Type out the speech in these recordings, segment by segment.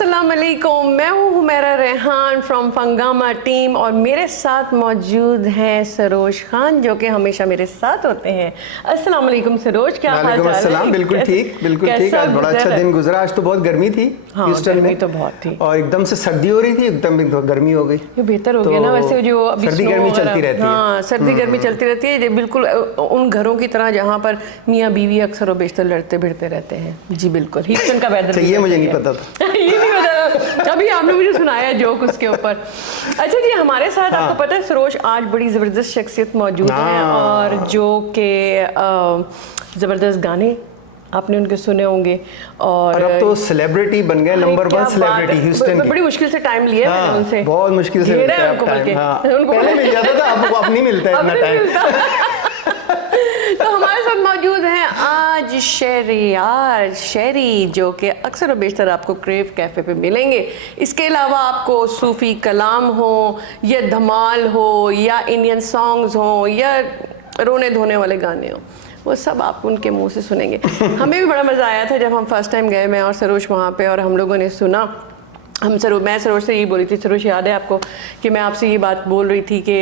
अस्सलाम वालेकुम, मैं हूँ हुमैरा रेहान फ्रॉम फंगामा टीम और मेरे साथ मौजूद हैं सरोज खान जो कि हमेशा मेरे साथ होते हैं। अस्सलाम वालेकुम सरोज, क्या हाल चाल है? अस्सलाम, बिल्कुल ठीक, बिल्कुल ठीक। आज बड़ा अच्छा दिन गुजरा। आज तो बहुत गर्मी थी ह्यूस्टन में, तो बहुत थी और एकदम से सर्दी हो रही थी, एकदम गर्मी हो गई। ये बेहतर हो गया ना, वैसे जो अभी सर्दी गर्मी चलती रहती है। हाँ, सर्दी गर्मी चलती रहती है, बिल्कुल उन घरों की तरह जहाँ पर मियाँ बीवी अक्सर और बेशतर लड़ते भिड़ते रहते हैं। जी बिल्कुल, ह्यूस्टन का वेदर ये मुझे नहीं पता था। ये नहीं पता, अभी आपने मुझे सुनाया जोक उसके ऊपर। अच्छा जी, हमारे साथ आपको पता है सरोज आज बड़ी ज़बरदस्त शख्सियत मौजूद है, और जो के ज़बरदस्त गाने आपने उनके सुने होंगे, और अब तो सेलिब्रिटी बन गए, नंबर 1 सेलिब्रिटी ह्यूस्टन की। बड़ी मुश्किल से टाइम लिया मैंने उनसे, बहुत मुश्किल से घेरा है उनको, बल्कि उनको पहले मिल जाता था, अब नहीं मिलता है इतना टाइम। तो हमारे साथ मौजूद हैं आज शहरियार शेरी, जो कि अक्सर और बेशतर आपको क्रेव कैफ़े पे मिलेंगे। इसके अलावा आपको सूफ़ी कलाम हो या धमाल हो या इंडियन सॉन्ग्स हो या रोने धोने वाले गाने हो, वो सब आप उनके मुंह से सुनेंगे। हमें भी बड़ा मज़ा आया था जब हम फर्स्ट टाइम गए, मैं और सरोज वहाँ पे, और हम लोगों ने सुना। मैं सरोज से यही बोली थी, सरोज याद है आपको कि मैं आपसे ये बात बोल रही थी कि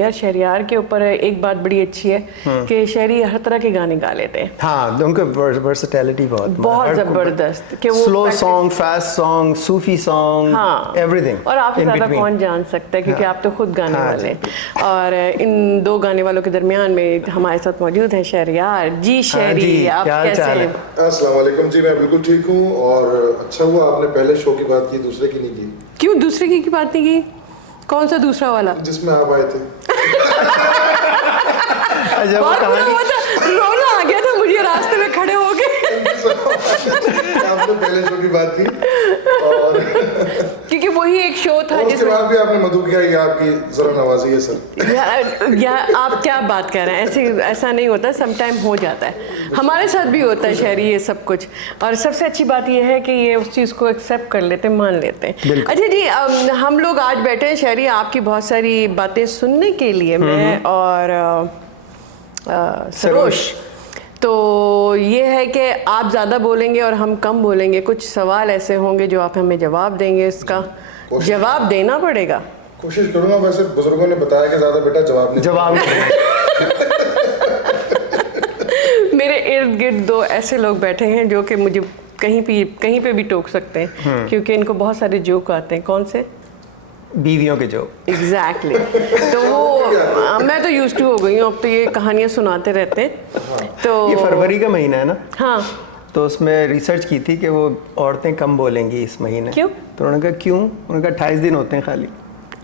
यार शहरियार के ऊपर एक बात बड़ी अच्छी है कि शहरी हर तरह के गाने गा लेते हैं। हाँ, उनका वर्सेटैलिटी बहुत ज़बरदस्त, कि वो स्लो सॉन्ग, फास्ट सॉन्ग, सूफी सॉन्ग, हाँ, एवरीथिंग। और आपसे ज़्यादा कौन जान सकता है, क्योंकि आप तो खुद गाने वाले हैं। और इन दो गाने वालों के दरमियान में हमारे साथ मौजूद है शहरियार। जी शहरी, आप कैसे हैं? अस्सलाम वालेकुम जी, मैं बिल्कुल ठीक हूँ, और अच्छा हुआ आपने पहले शो की बात की, दूसरे की नहीं की। क्यों दूसरे की बात नहीं की? कौन सा दूसरा वाला जिसमें आप आए थे? बहुत बुरा हुआ था, रोना आ गया था मुझे रास्ते में खड़े हो गए। आपने पहले शो की बात की, और क्योंकि वही एक शो था उसके बाद भी आपने मधु किया, ये आपकी जरा नवाजी है सर। या आप क्या बात कर रहे हैं? ऐसा नहीं होता, सम टाइम हो जाता है, हमारे साथ भी होता है शहरी ये सब कुछ। और सबसे अच्छी बात ये है कि ये उस चीज़ को एक्सेप्ट कर लेते हैं, मान लेते हैं। अच्छा जी, हम लोग आज बैठे हैं शहरी आपकी बहुत सारी बातें सुनने के लिए, मैं और सरोज। तो ये है कि आप ज़्यादा बोलेंगे और हम कम बोलेंगे, कुछ सवाल ऐसे होंगे जो आप हमें जवाब देंगे, इसका जवाब देना पड़ेगा। कोशिश करूंगा, वैसे बुजुर्गों ने बताया कि ज़्यादा बेटा जवाब नहीं। मेरे इर्द गिर्द दो ऐसे लोग बैठे हैं जो कि मुझे कहीं पे भी टोक सकते हैं, क्योंकि इनको बहुत सारे जोक आते हैं। कौन से? बीवियों के जो एग्जैक्टली तो वो मैं तो यूज्ड टू हो गई हूँ, अब तो ये कहानियाँ सुनाते रहते हैं। तो ये फरवरी का महीना है ना? हाँ, तो उसमें रिसर्च की थी कि वो औरतें कम बोलेंगी इस महीने। क्यों? तो उन्होंने कहा क्यों? उन्होंने कहा 28 दिन होते हैं खाली।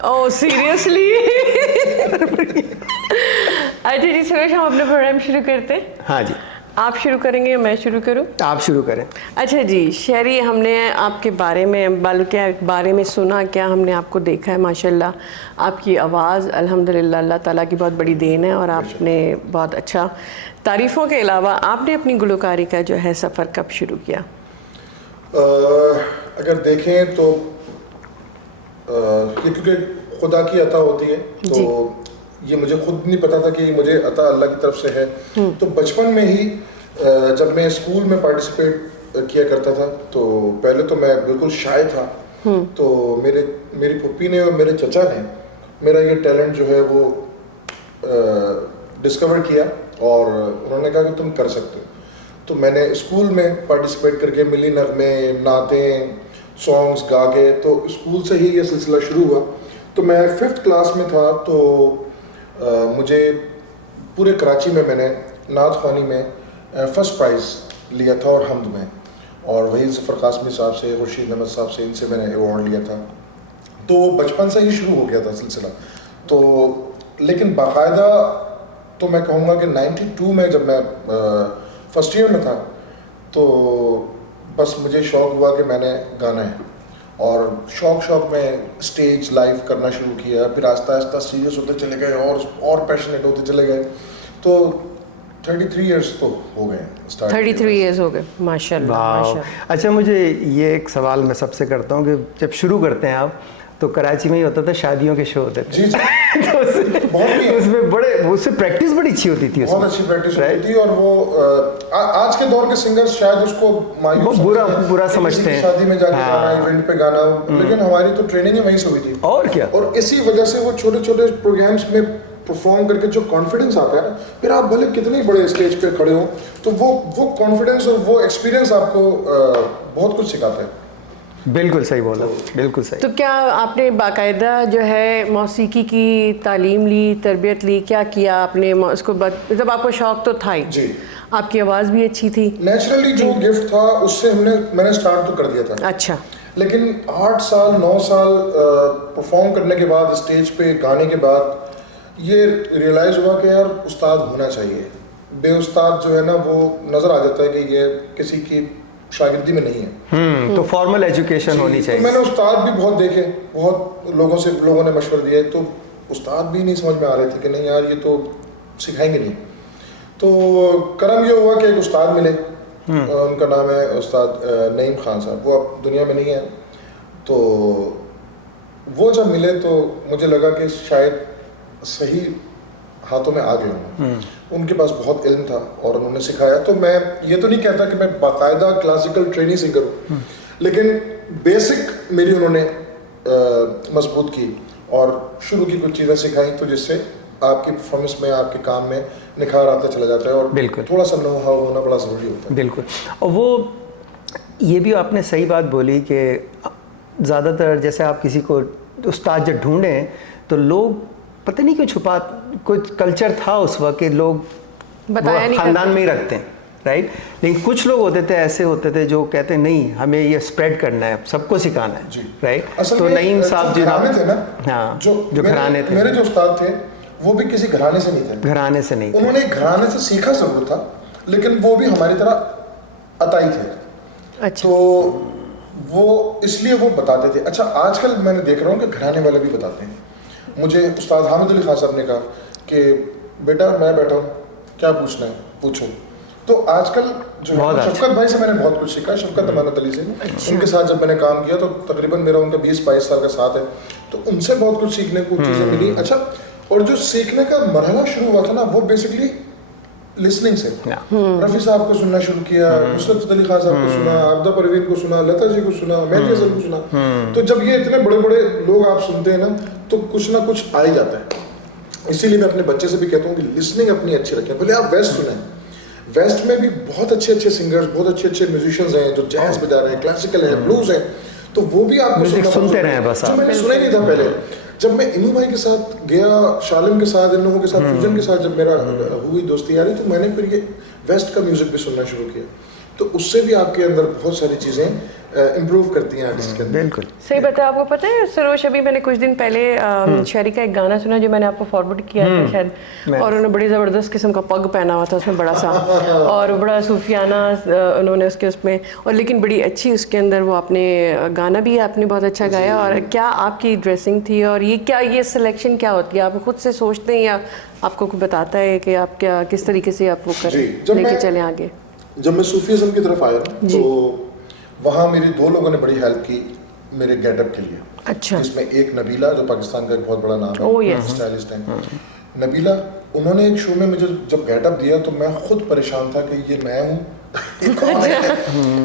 Oh seriously? अच्छा जी सरोज, हम अपना प्रोग्राम शुरू करते हैं। हाँ जी, आप शुरू करेंगे या मैं शुरू करूं? आप शुरू करें। अच्छा जी शहरी, हमने आपके बारे में बारे में सुना क्या, हमने आपको देखा है। माशाल्लाह आपकी आवाज़ अल्हम्दुलिल्लाह अल्लाह ताला की बहुत बड़ी देन है, और आपने बहुत अच्छा, तारीफ़ों के अलावा आपने अपनी गुलकारी का जो है सफ़र कब शुरू किया? अगर देखें तो ये क्योंकि खुदा की अता होती है, तो ये मुझे खुद नहीं पता था कि मुझे अता अल्लाह की तरफ से है। तो बचपन में ही जब मैं स्कूल में पार्टिसिपेट किया करता था, तो पहले तो मैं बिल्कुल शाय था। तो मेरी पुप्पी ने और मेरे चचा ने मेरा ये टैलेंट जो है वो डिस्कवर किया, और उन्होंने कहा कि तुम कर सकते हो। तो मैंने स्कूल में पार्टिसिपेट करके मिली नगमे, नातें, सॉन्ग्स गा के, तो स्कूल से ही ये सिलसिला शुरू हुआ। तो मैं 5th क्लास में था, तो मुझे पूरे कराची में मैंने नात ख़्वानी में फर्स्ट प्राइज़ लिया था, और हमद में, और वही ज़फ़र कासमी साहब से, खुर्शीद अहमद साहब से, इनसे मैंने अवार्ड लिया था। तो बचपन से ही शुरू हो गया था सिलसिला। तो लेकिन बाकायदा तो मैं कहूँगा कि 92 में जब मैं फर्स्ट ईयर में था, तो बस मुझे शौक़ हुआ कि मैंने गाना है, और शौक में स्टेज लाइव करना शुरू किया। फिर आस्ता आस्ता सीरियस होते चले गए, और पैशनेट होते चले गए। तो 33 इयर्स तो हो गए। 33 इयर्स हो गए, माशाल्लाह माशाल्लाह। अच्छा, मुझे ये एक सवाल मैं सबसे करता हूँ कि जब शुरू करते हैं आप, तो कराची में ही होता था, शादियों के शो होते थे। जी जी तो उसमें बड़े उससे प्रैक्टिस बड़ी अच्छी होती थी, बहुत अच्छी प्रैक्टिस होती थी। और वो आज के दौर के सिंगर्स शायद उसको मायूस बुरा समझते हैं, शादी में जाके गाना, इवेंट पे गाना, लेकिन हमारी तो ट्रेनिंग ही वहीं से हुई थी। और क्या, और इसी वजह से वो छोटे छोटे प्रोग्राम्स में परफॉर्म करके जो कॉन्फिडेंस आता है ना, फिर आप भले कितने बड़े स्टेज पे खड़े हो, तो वो कॉन्फिडेंस और वो एक्सपीरियंस आपको बहुत कुछ सिखाता है। बिल्कुल सही बोला, बिल्कुल सही। तो क्या आपने बाकायदा जो है मौसीकी की तालीम ली, तरबियत ली, क्या किया आपने उसको? जब आपको शौक तो था ही जी, आपकी आवाज़ भी अच्छी थी, नेचुरली जो गिफ्ट था उससे मैंने स्टार्ट तो कर दिया था। अच्छा, लेकिन 8 साल 9 साल परफॉर्म करने के बाद, स्टेज पे गाने के बाद, ये रियलाइज़ हुआ कि यार उस्ताद होना चाहिए। बेउस्ताद जो है ना, वो नज़र आ जाता है कि ये किसी की शागिर्दी में नहीं है। तो फॉर्मल एजुकेशन होनी तो चाहिए। मैंने उस्ताद भी बहुत देखे, बहुत लोगों ने मशवरे दिए, तो उस्ताद भी नहीं समझ में आ रहे थे कि नहीं यार ये तो सिखाएंगे नहीं। तो करम ये हुआ कि एक उस्ताद मिले, उनका नाम है उस्ताद नईम खान साहब, वो अब दुनिया में नहीं है। तो वो जब मिले तो मुझे लगा कि शायद सही हाथों में आ गया हूँ। उनके पास बहुत इल्म था और उन्होंने सिखाया। तो मैं ये तो नहीं कहता कि मैं बाकायदा क्लासिकल ट्रेनिंग सिंगर हूँ, लेकिन बेसिक मेरी उन्होंने मजबूत की और शुरू की कुछ चीज़ें सिखाई, तो जिससे आपकी परफॉर्मेंस में, आपके काम में निखार आता चला जाता है। और बिल्कुल, थोड़ा सा नो हाउ होना बड़ा ज़रूरी होता है। बिल्कुल। और वो ये भी आपने सही बात बोली कि ज़्यादातर जैसे आप किसी को उस्ताद जब ढूंढें तो लोग पता नहीं क्यों छुपा, कुछ कल्चर था उस वक्त कि लोग बताया नहीं खानदान में ही रखते हैं, राइट। लेकिन कुछ लोग होते थे, ऐसे होते थे जो कहते हैं नहीं हमें ये स्प्रेड करना है, सबको सिखाना है, राइट। तो नईम साहब जी घराने थे ना, हाँ, जो घराने थे, मेरे जो उस्ताद थे वो भी किसी घराने से नहीं थे, घराने से नहीं, उन्होंने घराने से सीखा जरूर था, लेकिन वो भी हमारी तरह अताई थे। अच्छा, तो वो इसलिए वो बताते थे। अच्छा, आजकल मैंने देख रहा हूँ कि घराने वाले भी बताते हैं। मुझे उस्ताद हामिद अली खान साहब ने कहा कि बेटा मैं बैठा हूँ, क्या पूछना है पूछो। तो आजकल जो शफकत भाई से मैंने बहुत कुछ सीखा, शफकत अमानत अली से। उनके साथ जब मैंने काम किया तो तकरीबन मेरा उनका 20-22 साल का साथ है, तो उनसे बहुत कुछ सीखने को चीज़ें मिली। अच्छा, और जो सीखने का मरहला शुरू हुआ था ना, वो बेसिकली लिसनिंग से। रफ़ी साहब को सुनना शुरू किया, नुसरत अली खान साहब को सुना, आबदा परवीन को सुना, लता जी को सुना, मेहदी हसन को सुना। तो जब ये इतने बड़े बड़े लोग आप सुनते हैं ना, तो कुछ ना कुछ आ ही जाता है। इसीलिए मैं अपने बच्चे से भी कहता हूँ कि लिसनिंग अपनी अच्छी रखें। भले आप वेस्ट सुने, वेस्ट में भी बहुत अच्छे अच्छे सिंगर्स, बहुत अच्छे अच्छे म्यूजिशियंस हैं जो जैज बजा रहे हैं, क्लासिकल है, ब्लूज है, तो वो भी आपको सुनते रहे बस। जो मैंने सुना ही नहीं था पहले। जब मैं इनू भाई के साथ गया, शालिम के साथ, इन लोगों के साथ फ्यूजन के साथ जब मेरा हुई दोस्ती यारी, तो मैंने फिर ये वेस्ट का म्यूजिक भी सुनना शुरू किया। तो उससे भी आपके अंदर बहुत सारी चीज़ें इम्प्रूव करती हैं आर्टिस्ट के अंदर। बिल्कुल सही बताया। आपको पता है सरोज, अभी मैंने कुछ दिन पहले शहरी का एक गाना सुना जो मैंने आपको फॉरवर्ड किया था शायद, और उन्होंने बड़ी ज़बरदस्त किस्म का पग पहना हुआ था उसमें बड़ा सा, और बड़ा सूफियाना उन्होंने उसमें, और लेकिन बड़ी अच्छी उसके अंदर वो आपने गाना भी आपने बहुत अच्छा गाया। और क्या आपकी ड्रेसिंग थी, और ये सिलेक्शन क्या होती है? आप खुद से सोचते हैं या आपको कोई बताता है कि आप क्या किस तरीके से आप वो करें, लेके चले आगे? जब मैं सूफीज़म की तरफ आया तो वहाँ मेरी 2 लोगों ने बड़ी हेल्प की मेरे गेटअप के लिए। अच्छा। जिसमें एक नबीला, जो पाकिस्तान का एक बहुत बड़ा नाम है, ओह यस, स्टाइलिस्ट है नबीला। उन्होंने एक शो में मुझे जब गेटअप दिया तो मैं खुद परेशान था कि ये मैं हूँ।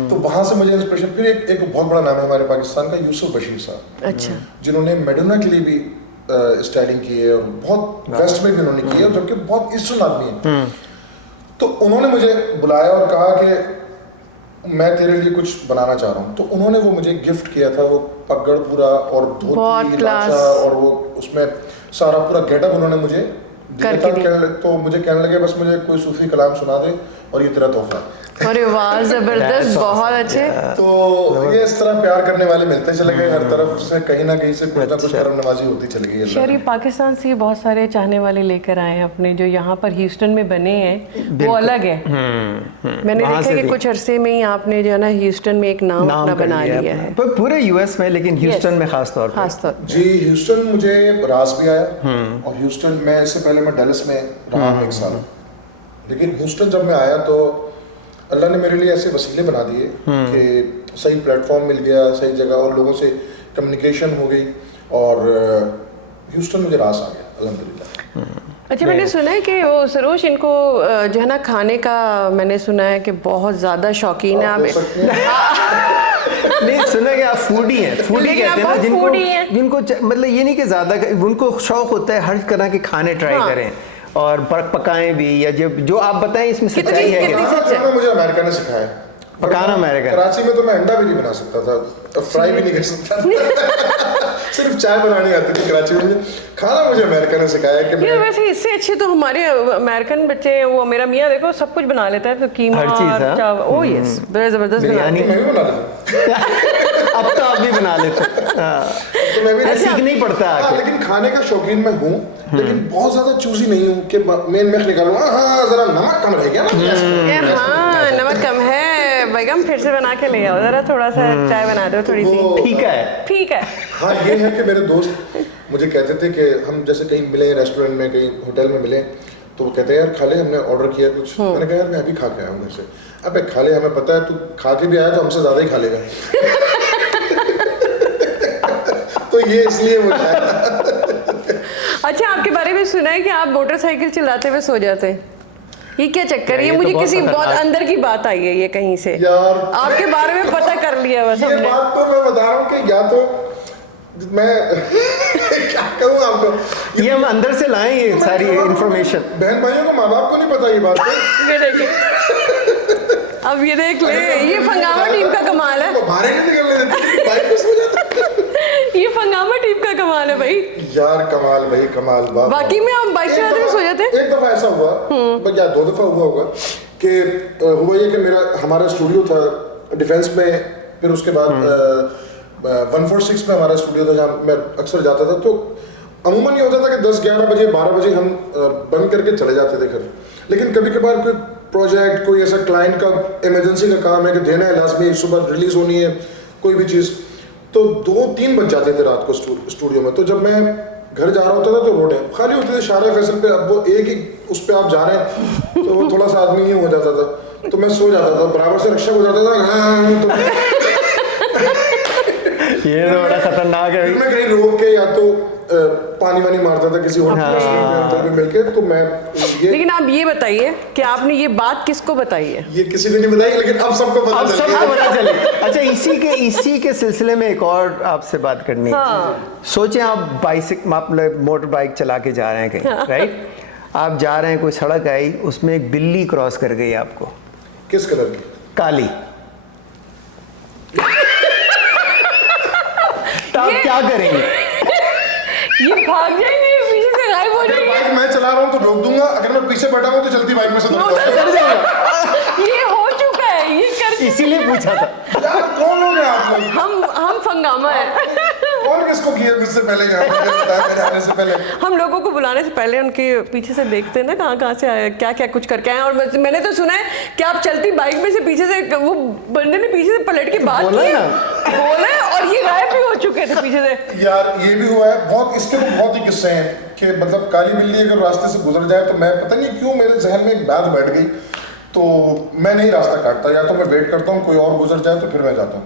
तो वहाँ से मुझे इंस्पिरेशन। फिर एक बहुत बड़ा नाम है हमारे पाकिस्तान का, यूसुफ बशीर साहब, अच्छा, जिन्होंने मेडोना के लिए भी स्टाइलिंग की है और बहुत वेस्ट में भी उन्होंने की है, जबकि बहुत ईस्टर्न आदमी है। तो उन्होंने मुझे बुलाया और कहा कि मैं तेरे लिए कुछ बनाना चाह रहा हूँ। तो उन्होंने वो मुझे गिफ्ट किया था, वो पगड़ पूरा और धोती लाचा, और वो उसमें सारा पूरा गेटअप उन्होंने मुझे दिया था। तो मुझे कहने लगे बस मुझे कोई सूफी कलाम सुना दे और ये तेरा तोहफा। अरे वाह, जबरदस्त, बहुत अच्छे। तो ये इस तरह प्यार करने वाले मिलते चले गए हर तरफ से, कहीं ना कहीं से कुछ ना कुछ करम नवाजी होती चली गई। शहरी पाकिस्तान से बहुत सारे चाहने वाले लेकर आए हैं अपने, जो यहाँ पर ह्यूस्टन में बने हैं वो अलग है। मैंने देखा कि कुछ अरसे में ही आपने जो है ना ह्यूस्टन में एक नाम अपना बना लिया है, पूरे यूएस में, लेकिन ह्यूस्टन में खास तौर पर। जी, ह्यूस्टन मुझे रास भी आया, और ह्यूस्टन में इससे पहले मैं डैलस में रहा 1 साल। लेकिन ह्यूस्टन जब मैं आया तो अल्लाह ने मेरे लिए ऐसे वसीले बना दिए कि सही प्लेटफॉर्म मिल गया, सही जगह, और लोगों से कम्युनिकेशन हो गई। और ह्यूस्टन मुझे रास आ गया अल्हम्दुलिल्लाह। अच्छा, मैंने सुना है कि वो सरोज इनको जो है ना खाने का, मैंने सुना है कि बहुत ज़्यादा शौकीन है आप। देख सकते हैं। नहीं, सुना कि आप फूडी हैं, फूडी लेकिन कहते हैं आप ना बहुत foodie हैं। जिनको मतलब ये नहीं कि ज़्यादा, उनको शौक होता है हर तरह के खाने ट्राई हाँ। करें और पकाएं भी, या जो आप बताएं इसमें सच्चाई है कितनी क्या? सच है? खाना मुझे अमेरिका ने सिखाया है। पकाना अमेरिका ने। कराची में तो मैं अंडा भी नहीं बना सकता था, फ्राई भी नहीं कर सकता था। सिर्फ चाय बनानी आती थी कराची में। मुझे खाना मुझे अमेरिका ने सिखाया कि ये मैं वैसे इससे अच्छे तो हमारे अमेरिकन बच्चे हैं। वो मेरा मियाँ देखो सब कुछ बना लेता है, तो कीमा हर चीज़, हाँ। चावल, ओ यस, बड़ा जबरदस्त बिरयानी। बनाते हैं। मैं भी बना लेता हूँ। अब तो आप भी बना लेते हैं। हाँ। तो मैं भी सीखना ही पड़ता है हाँ, आके। लेकिन खाने का शौकीन मैं हूँ, लेकिन बहुत ज्यादा चूजी नहीं हूँ कि मेन मेख निकालूँ। हाँ, जरा नमक कम रह गया ना। हाँ, नमक कम है बेगम, फिर से बना के ले आओ जरा, थोड़ा सा चाय बना दो थोड़ी सी। ठीक है। ठीक है। हाँ, ये है कि मेरे दोस्त मुझे कहते थे कि हम जैसे कहीं मिले, रेस्टोरेंट में, कहीं होटल में मिले, तो वो कहते हैं यार खा ले, हमने ऑर्डर किया कुछ। मैंने कहा यार मैं अभी खा के आया हूँ घर से। अबे खा ले, हमें पता है तू खा के भी आया तो हमसे ज़्यादा ही खा लेगा। तो ये इसलिए वो है। अच्छा, आपके बारे में सुना है कि आप मोटरसाइकिल चलाते हुए सो जाते हैं। ये क्या चक्कर है? ये ये तो मुझे बहुत किसी बहुत खतरनाक। अंदर की बात आई है ये कहीं से। यार आपके बारे में पता कर लिया बस ये हमने। बात तो मैं बता रहा हूँ कि या तो मैं क्या कहूँ आपको, ये हम अंदर से लाएं ये सारी इंफॉर्मेशन। बहन भाइयों को, माँ बाप को नहीं पता ये बात। ये देखिए, अब ये देख ले, ये फंगामा टीम का कमाल है। तो बाहर ही नहीं निकलने देती, बाइक पे सो जाता। ये फंगामा टीम का कमाल है भाई। यार कमाल भाई, कमाल। बाप बाकी में आप बाइक चलाते हुए सो जाते हैं? एक दफा ऐसा हुआ, या 2 दफा हुआ होगा कि हुआ ये कि हमारा स्टूडियो था डिफेंस में, फिर उसके बाद 146 में हमारा स्टूडियो था जहाँ मैं अक्सर जाता था। तो अमूमन ये होता था कि 10, 11 बजे, 12 बजे हम बंद करके चले जाते थे घर। लेकिन कभी कभार कोई प्रोजेक्ट, कोई ऐसा क्लाइंट का इमरजेंसी का काम है कि देना है लाजमी, सुबह रिलीज होनी है कोई भी चीज़, तो 2-3 बज जाते थे रात को स्टूडियो में। तो जब मैं घर जा रहा होता था तो रोडें खाली होती थी शारा फैसल पे। अब वो एक ही उस पर आप जा रहे हैं तो वो थोड़ा सा आदमी ही हो जाता था, तो मैं सो जाता था, बराबर से रक्षा हो जाता था। तो ये तो बड़ा खतरनाक है। फिर मैं कहीं रोक के या तो पानी वानी मारता था किसी होटल में मिलके। तो मैं ये लेकिन आप ये बताइए कि आपने ये बात किसको बताई है? ये किसी को नहीं बताई, लेकिन अब सबको पता अब चल सबको गया। पता चले। अच्छा, इसी के सिलसिले में एक और आपसे बात करनी है। हाँ। सोचें आप मतलब मोटर बाइक चला के जा रहे हैं कहीं, राइट? आप जा रहे हैं, कोई सड़क आई, उसमें एक बिल्ली क्रॉस कर गई आपको, किस कलर की? काली। तो आप क्या करेंगे? ये भाग जाएंगे, पीछे से गायब हो अगर जाएंगे। बाइक मैं चला रहा हूँ तो रोक दूंगा, अगर मैं पीछे बैठा हूँ तो चलती बाइक में से दौड़ जाऊंगा। डर जाएगा। ये हो चुका है, ये कर इसीलिए पूछा था। यार कौन लोग हैं आप लोग? हम फंगामा है। कौन किसको किया मुझसे पहले यहाँ पे बताया मेरे आने से पहले? हम लोगों को बुलाने से पहले उनके पीछे से देखते हैं ना कहाँ से आए, क्या क्या कुछ करके आए। और मैंने तो सुना है कि आप चलती बाइक में से पीछे से, वो बंदे ने पीछे से पलट के बात बोला की, ना। बोला, और ये गायब भी हो चुके थे पीछे से। यार ये भी हुआ है बहुत, इसके तो बहुत ही किस्से हैं कि मतलब काली बिल्ली अगर रास्ते से गुजर जाए तो मैं पता नहीं क्यों मेरे जहन में एक बात बैठ गई, तो मैं नहीं रास्ता काटता, या तो मैं वेट करता हूँ कोई और गुजर जाए तो फिर मैं जाता हूँ।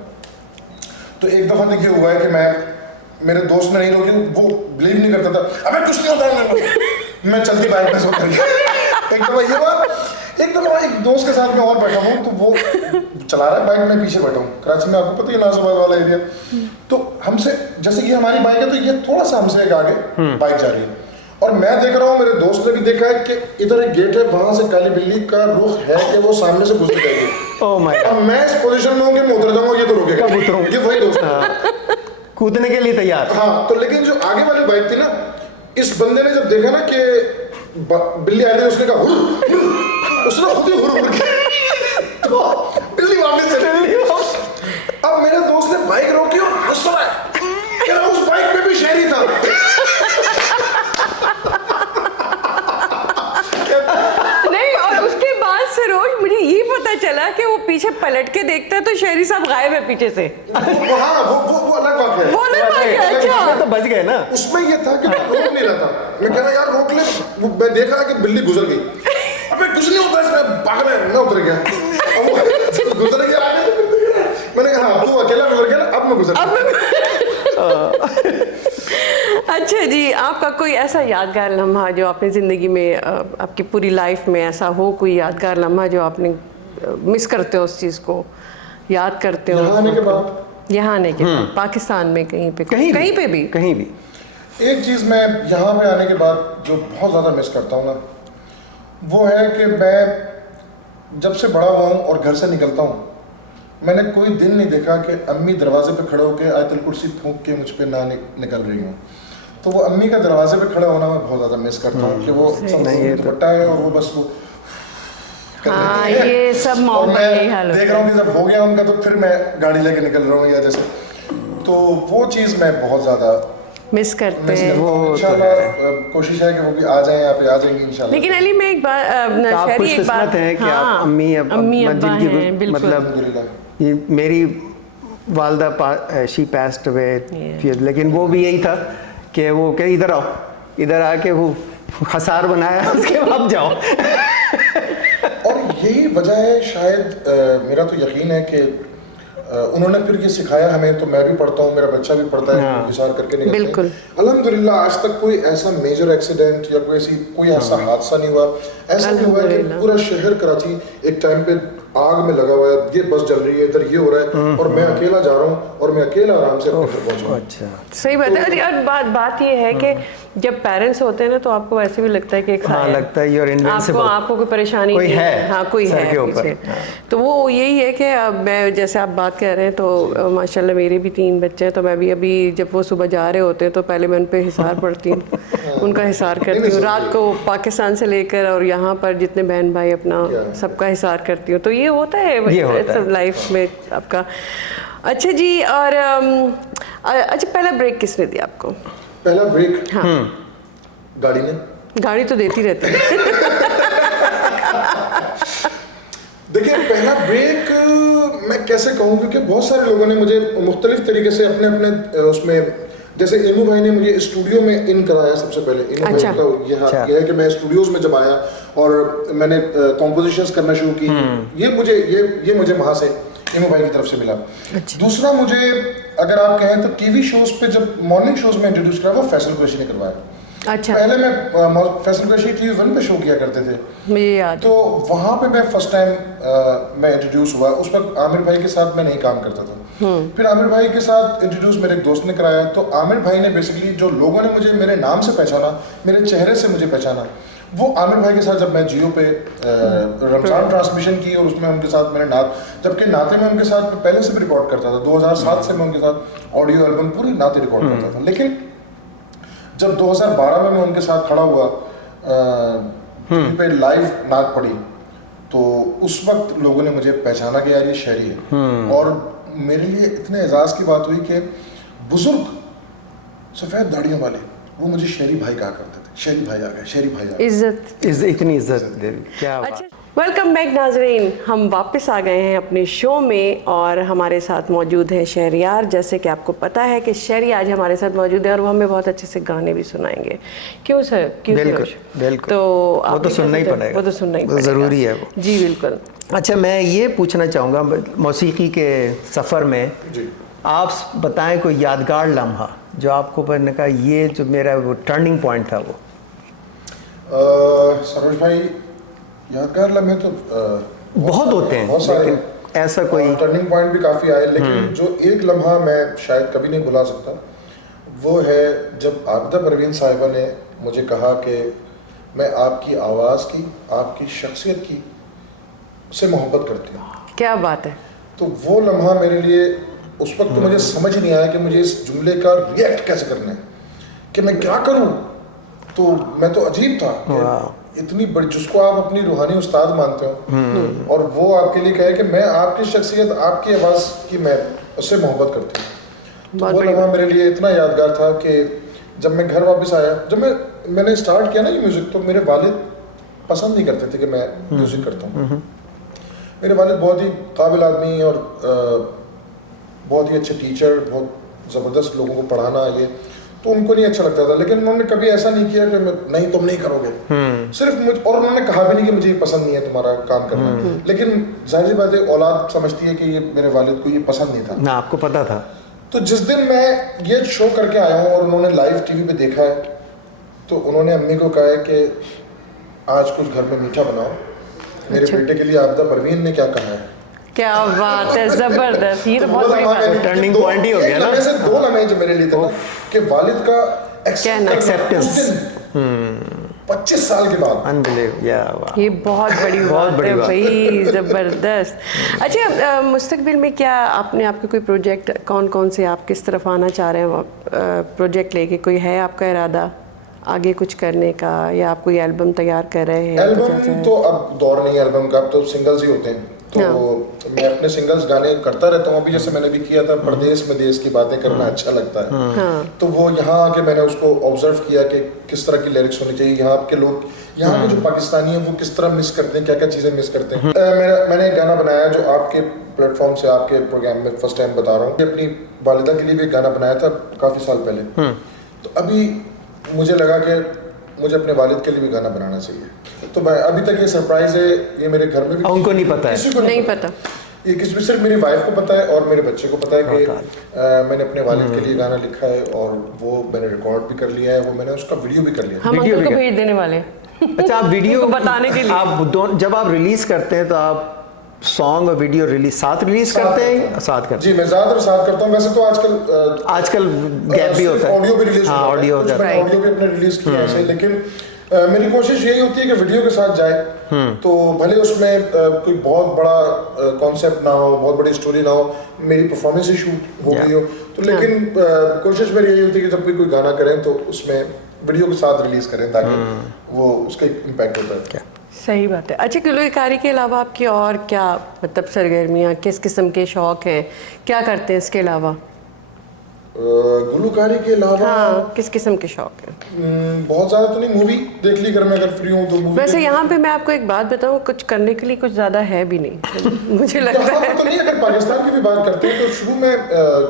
तो एक दफा देखिए हुआ है कि मेरे दोस्त ने नहीं रोकी, वो बिलीव नहीं करता था। अबे कुछ नहीं होता, मैं चलती बाइक में से उतर गया। एक दफा ये हुआ, एक दफा एक दोस्त के साथ में और बैठा हूँ, तो वो चला रहा है बाइक, मैं पीछे बैठा हूँ। कराची में आपको पता ही नाजुबाग वाला एरिया, तो हमसे जैसे ये हमारी बाइक है तो ये थोड़ा सा हमसे एक आगे बाइक जा रही है, और मैं देख रहा हूँ, मेरे दोस्त ने भी देखा है कि इधर एक गेट है, वहां से काली बिल्ली का रुख है कि वो सामने से गुजर जाएगी। Oh my God. अब मैं इस पोजीशन में हूँ कि मैं उतर जाऊंगा, ये तो रुकेगा। कब उतरूं? ये वही दोस्त है। कूदने के लिए तैयार। हाँ, तो लेकिन जो आगे वाली बाइक थी ना, इस बंदे ने जब देखा ना कि बिल्ली आ रही है, उसने कहा उसने खुद ही हुर के तो बिल्ली वापस चली गई। अब मेरे दोस्त ने बाइक रोकी और हंस रहा है कि उस बाइक में भी शहरी था। नहीं, और उसके बाद से रोज मुझे ये पता चला कि वो पीछे पलट के देखता है तो शहरी साहब गायब है पीछे से। हाँ, वो अलग बात है। वो अलग बात है, अच्छा। तो बच गए ना। उसमें ये था कि मैं रोक नहीं रहा था, मैं कह रहा यार रोक ले। मैं देखा कि बिल्ली गुजर गई, अबे कुछ नहीं होता इसमें, भाग रहे, मैं उतर गया। अब वो गुजर गया आगे, मैंने कहा हाँ तू अकेला गुजर गया ना, अब मैं गुजर गया। जी, आपका कोई ऐसा यादगार लम्हा जो आपने ज़िंदगी में आपकी पूरी लाइफ में ऐसा हो, कोई यादगार लम्हा जो आपने मिस करते हो उस चीज़ को, याद करते हो यहाँ आने के बाद, यहाँ आने के बाद पाकिस्तान में कहीं पे कहीं पे भी कहीं भी एक चीज़ मैं यहाँ पे आने के बाद जो बहुत ज़्यादा मिस करता हूँ ना, वो है कि मैं जब से बड़ा हुआ हूँ और घर से निकलता हूँ, मैंने कोई दिन नहीं देखा कि अम्मी दरवाजे पे खड़े होकर आयतुल कुर्सी फूंक के मुझ पे ना निकल रही हूँ। तो वो अम्मी का दरवाजे पे खड़ा होना मैं बहुत ज़्यादा मिस करता हूँ कि वो दुपट्टा है और वो बस वो हाँ, ये सब माओ का यही हाल होता है। देख रहा हूँ कि जब हो गया उनका तो फिर मैं गाड़ी लेके निकल रहा हूँ या जैसे, तो वो चीज़ मैं बहुत ज़्यादा मिस करते हैं। वो इंशाल्लाह कोशिश है कि वो भी आ जाएं, यहाँ पे आ जाएंगे इंशाल्लाह। लेकिन अली मैं एक बात आप शहरी एक बात खुशकिस्मत हैं कि हाँ, आप अम्मी अब्बा हैं, बिल्कुल। मतलब ये मेरी वालदा शी पैस्ड अवे, लेकिन वो भी यही था कि वो कह इधर आओ, इधर आके वो हसार बनाया उसके बाद जाओ। और यही वजह है शायद, मेरा तो यकीन है कि उन्होंने फिर ये सिखाया हमें, तो मैं भी पढ़ता हूँ, मेरा बच्चा भी पढ़ता है, हिसार करके निकलते हैं। बिल्कुल। अल्हम्दुलिल्लाह आज तक कोई ऐसा मेजर एक्सीडेंट या कोई ऐसा हादसा नहीं हुआ। ऐसा नहीं हुआ कि पूरा शहर कराची एक टाइम पे आग में लगा हुआ है, ये बस जल रही है, इधर ये हो रहा है और मैं अकेला जा रहा हूँ और मैं अकेला आराम से अपने घर पहुँचा। अच्छा, सही बात है। और बात ये है कि जब पेरेंट्स होते हैं ना तो आपको वैसे भी लगता है कि एक हाँ, लगता है you're invincible। आपको कोई परेशानी कोई नहीं है, हाँ, कोई सर है के ऊपर। पीछे। तो वो यही है कि अब मैं जैसे आप बात कर रहे हैं तो माशाल्लाह मेरे भी 3 बच्चे हैं, तो मैं भी अभी जब वो सुबह जा रहे होते हैं तो पहले मैं उन पे हिसार पढ़ती हूँ, उनका हिसार करती हूँ रात को, पाकिस्तान से लेकर और यहाँ पर जितने बहन भाई अपना सबका हिसार करती हूँ। तो ये होता है लाइफ में आपका। अच्छा जी, और अच्छा पहला ब्रेक किसने दिया आपको? पहला ब्रेक हाँ, गाड़ी ने। गाड़ी तो देती रहती है। देखिए पहला ब्रेक मैं कैसे कहूँ, क्योंकि बहुत सारे लोगों ने मुझे मुख्तलिफ तरीके से अपने अपने उसमें, जैसे इमू भाई ने मुझे स्टूडियो में इन कराया सबसे पहले। इमू भाई का यह है कि मैं स्टूडियोज में जब आया और मैंने कॉम्पोजिशंस करना शुरू की, ये मुझे वहाँ से इमू भाई की तरफ से मिला। दूसरा मुझे अगर आप कहें तो टीवी शोज पे जब मॉर्निंग शोज में इंट्रोड्यूस करा वो फैसल कुरैशी ने करवाया। अच्छा। पहले मैं फैसल कुरैशी टीवी 1 पे शो किया करते थे, मुझे याद। तो वहाँ पे मैं फर्स्ट टाइम मैं इंट्रोड्यूस हुआ। उस वक्त आमिर भाई के साथ मैं नहीं काम करता था। फिर आमिर भाई के साथ इंट्रोड्यूस मेरे एक दोस्त ने कराया। तो आमिर भाई ने बेसिकली जो लोगों ने मुझे मेरे नाम से पहचाना, मेरे चेहरे से मुझे पहचाना, वो आमिर भाई के साथ जब मैं जियो पे रमजान ट्रांसमिशन की और उसमें उनके साथ मैंने नात, जबकि नाते में उनके साथ पहले से भी रिकॉर्ड करता था, 2007 से मैं उनके साथ ऑडियो एल्बम पूरी नाते रिकॉर्ड करता था। लेकिन जब 2012 में मैं उनके साथ खड़ा हुआ टीवी पे लाइव नात पड़ी, तो उस वक्त लोगों ने मुझे पहचाना कि यार ये शहरी है। और मेरे लिए इतने एजाज की बात हुई कि बुजुर्ग सफ़ेद दाढ़ियों वाले वो मुझे शहरी भाई कहा करते थे। शहरी भाई आ गए, शहरी भाई आ गए। इतनी इज्जत दे, क्या बात। अच्छा, वेलकम बैक नाजरीन, हम वापस आ गए हैं अपने शो में और हमारे साथ मौजूद है शहरियार। जैसे कि आपको पता है कि शहरी आज हमारे साथ मौजूद है और वो हमें बहुत अच्छे से गाने भी सुनाएंगे। क्यों सर? क्यों? बिल्कुल। तो वो तो सुनना ही पड़ेगा, वो तो सुनना ही पड़ेगा, ज़रूरी है वो। जी बिल्कुल। अच्छा, मैं ये पूछना चाहूँगा मौसीकी के सफ़र में जी। आप बताएं कोई यादगार लम्हा जो आपको मैंने कहा ये जो मेरा वो टर्निंग पॉइंट था वो। सरोज भाई, यादगार लम्हे तो बहुत होते हैं, बहुत सारे, लेकिन ऐसा कोई टर्निंग पॉइंट भी काफ़ी आए, लेकिन जो एक लम्हा मैं शायद कभी नहीं भुला सकता वो है जब आबिदा परवीन साहिबा ने मुझे कहा कि मैं आपकी आवाज़ की, आपकी शख्सियत की से मोहब्बत करती हूँ। क्या बात है। तो वो लम्हा मेरे लिए उस वक्त तो मुझे समझ नहीं आया कि मुझे इस जुमले का रिएक्ट कैसे करना है, कि मैं क्या करूँ। तो मैं तो अजीब था कि इतनी बड़ी, जिसको आप अपनी रूहानी उस्ताद मानते हो और वो आपके लिए कहे कि मैं आपकी शख्सियत, आपकी आवाज़ की मैं उससे मोहब्बत करती हूँ। तो वो लम्हा मेरे लिए इतना यादगार था कि जब मैं घर वापस आया, जब मैंने स्टार्ट किया ना ये म्यूज़िक, तो मेरे वालिद पसंद नहीं करते थे कि मैं म्यूज़िक करता हूँ। मेरे वालिद बहुत ही काबिल आदमी और बहुत ही अच्छे टीचर, बहुत ज़बरदस्त लोगों को पढ़ाना, ये तो उनको नहीं अच्छा लगता था। लेकिन उन्होंने कभी ऐसा नहीं किया कि नहीं तुम नहीं करोगे, सिर्फ और उन्होंने कहा भी नहीं कि मुझे ये पसंद नहीं है तुम्हारा काम करना। लेकिन जाहिर बात है औलाद समझती है कि ये मेरे वालिद को ये पसंद नहीं था ना, आपको पता था। तो जिस दिन मैं ये शो करके आया हूँ और उन्होंने लाइव टीवी पे देखा है, तो उन्होंने अम्मी को कहा है कि आज कुछ घर में मीठा बनाओ। मेरे अच्छा। बेटे के लिए आबिदा परवीन ने क्या कहा है। क्या बात है, जबरदस्त, ये तो वो बहुत बड़ी लम्हा बात है। मैंने- टर्निंग दो- पॉइंट ही हो एक गया ना। लम्हे से दो लम्हे जो मेरे लिए थे ना, कि वालिद का कहना, acceptance। 25 साल के बाद। अनबिलीव या वाह। ये बहुत बड़ी बहुत बात बड़ी है बात। भाई, ज़बरदस्त। अच्छा, मुस्तकबिल में क्या आपने आपके कोई प्रोजेक्ट, कौन कौन से आप किस तरफ आना चाह रहे हैं प्रोजेक्ट लेके, कोई है आपका इरादा आगे कुछ करने का, या आप कोई एल्बम तैयार कर रहे हैं? कुछ ऐसा एल्बम है? तो अब दौर नहीं है एल्बम का, अब तो सिंगल्स ही होते हैं। तो हाँ। मैं अपने सिंगल्स गाने करता रहता हूँ। अभी जैसे मैंने भी किया था, परदेश में देश की बातें करना अच्छा लगता है। हाँ। तो वो यहाँ आके मैंने उसको ऑब्जर्व किया कि किस तरह की लिरिक्स होनी चाहिए। यहाँ के लोग, यहाँ के जो पाकिस्तानी हैं वो किस तरह मिस करते हैं, क्या क्या चीज़ें मिस करते हैं। मैंने एक गाना बनाया जो आपके प्लेटफॉर्म से, आपके प्रोग्राम में फर्स्ट टाइम बता रहा हूँ। अपनी वालिदा के लिए भी एक गाना बनाया था काफ़ी साल पहले। तो अभी मुझे लगा कि मुझे अपने वालिद के लिए भी गाना बनाना चाहिए। तो मैं अभी तक ये सरप्राइज है, ये मेरे घर में भी उनको नहीं पता है। किसी को नहीं पता। ये किसी भी, सिर्फ मेरी वाइफ को पता है और मेरे बच्चे को पता है कि मैंने अपने वालिद के लिए गाना लिखा है, और वो मैंने रिकॉर्ड भी कर लिया है, वो मैंने उसका वीडियो भी कर लिया है। हम वीडियो अंकल को भी भेज देने वाले हैं। अच्छा, आप वीडियो उनको बताने के लिए। आप जब आप रिलीज करते हैं तो आप सॉन्ग और वीडियो रिलीज साथ रिलीज करते हैं? साथ करते जी, मैं ज्यादातर साथ करता हूँ। वैसे तो आजकल आजकल गैप भी होता है। ऑडियो भी रिलीज हाँ, ऑडियो होता है। Right. ऑडियो भी अपने रिलीज किया है ऐसे, लेकिन मेरी कोशिश यही होती है कि वीडियो के साथ जाए। तो भले उसमें कोई बहुत बड़ा कॉन्सेप्ट ना हो, बहुत बड़ी स्टोरी ना हो, मेरी परफॉर्मेंस ही शूट हो गई हो, तो लेकिन कोशिश मेरी यही होती है कि जब भी कोई गाना करें तो उसमें वीडियो के साथ रिलीज करें, ताकि वो उसका इम्पैक्ट होता है। सही बात है। अच्छा, गुलकारी के अलावा आपकी और क्या मतलब सरगर्मियाँ, किस किस्म के शौक हैं, क्या करते हैं इसके अलावा? गुलकारी के अलावा हाँ, किस किस्म के शौक हैं? बहुत ज़्यादा तो नहीं। मूवी देख ली अगर मैं, अगर फ्री हूँ तो मूवी। वैसे यहाँ पे मैं आपको एक बात बताऊँ, कुछ करने के लिए कुछ ज़्यादा है भी नहीं मुझे लगता यहाँ है। पर तो नहीं। अगर पाकिस्तान की भी बात करते हैं तो शुरू में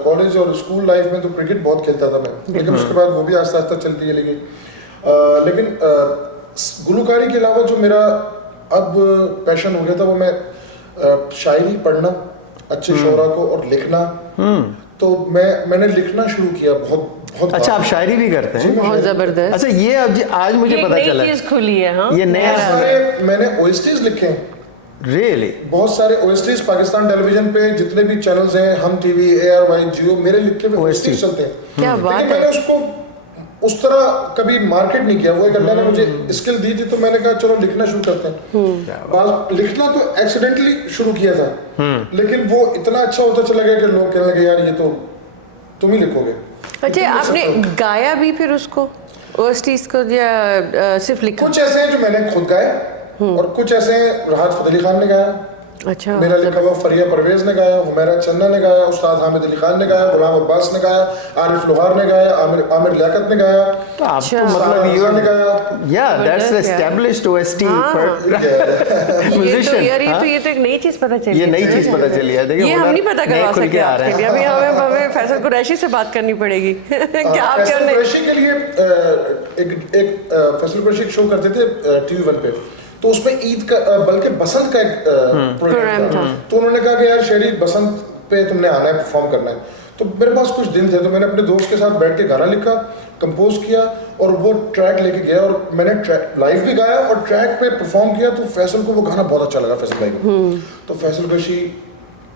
कॉलेज और स्कूल लाइफ में तो क्रिकेट बहुत खेलता था मैं, लेकिन उसके बाद वो भी आस्ता आस्ता चलती है। लेकिन गुलकारी के अलावा जो मेरा अब पैशन हो गया था, वो मैं शायरी पढ़ना, अच्छे शोरा को, और लिखना। तो मैंने लिखना शुरू किया बहुत। अच्छा, आप शायरी भी करते हैं? बहुत ज़बरदस्त। अच्छा, ये आज मुझे ये एक पता नई चला। चीज़ खुली है। हाँ, ये नया बहुत सारे मैंने ओएसटीज लिखे हैं। रियली? बहुत सारे ओएसटीज पाकिस्तान टेलीविजन पे जितने भी चैनल्स हैं, हम टीवी, ARY, जियो, मेरे लिखे हुए ओएसटीज चलते हैं। क्या बात लेकिन है। मैंने उसको उस तरह कभी मार्केट नहीं किया। वो एक अल्लाह ने मुझे स्किल दी थी, तो मैंने कहा चलो लिखना शुरू करते हैं। लिखना तो एक्सीडेंटली शुरू किया था, लेकिन वो इतना अच्छा होता चला गया कि लोग कहने लगे यार ये तो तुम ही लिखोगे। अच्छा, आपने गाया भी फिर उसको, ओएसटीज को, या सिर्फ लिखा? कुछ ऐसे हैं जो मैंने खुद गाए, और कुछ ऐसे हैं राहत फतेह अली खान ने गाया, अच्छा, मेरा लिखा हुआ फरिया परवेज ने गाया, हुमैरा चन्ना ने गाया, उस्ताद हामिद अली खान ने गाया, गुलाम अब्बास ने गाया, आरिफ लोहार ने गाया, आमिर लियाकत ने गाया, तो आप तो अच्छा। मतलब सारा ने गाया। या दैट्स जबरदस्त यार। एस्टैब्लिश्ड ओएसटी ये तो एक नई चीज़ पता चली। ये नई चीज पता चली है। देखिए, ये हम हुनर नहीं पता नए करवा खुल के सकते आ रहे आपके हैं। लिए। अभी हमें फैसल कुरैशी से बात करनी पड़ेगी। क्या आप फैसल क्या कुरैशी के लिए एक फैसल कुरैशी शो करते थे TV1 पे, तो उसमें ईद का बल्कि बसंत का एक प्रोग्राम था। तो उन्होंने कहा कि यार शेरी, बसंत पे तुमने आना है, परफॉर्म करना है। तो मेरे पास कुछ दिन थे, तो मैंने अपने दोस्त के साथ बैठ के गाना लिखा, कंपोज किया, और वो ट्रैक लेके गया, और मैंने लाइव भी गाया और ट्रैक पे परफॉर्म किया। तो फैसल को वो गाना बहुत अच्छा लगा, फैसल भाई को। तो फैसल कुरैशी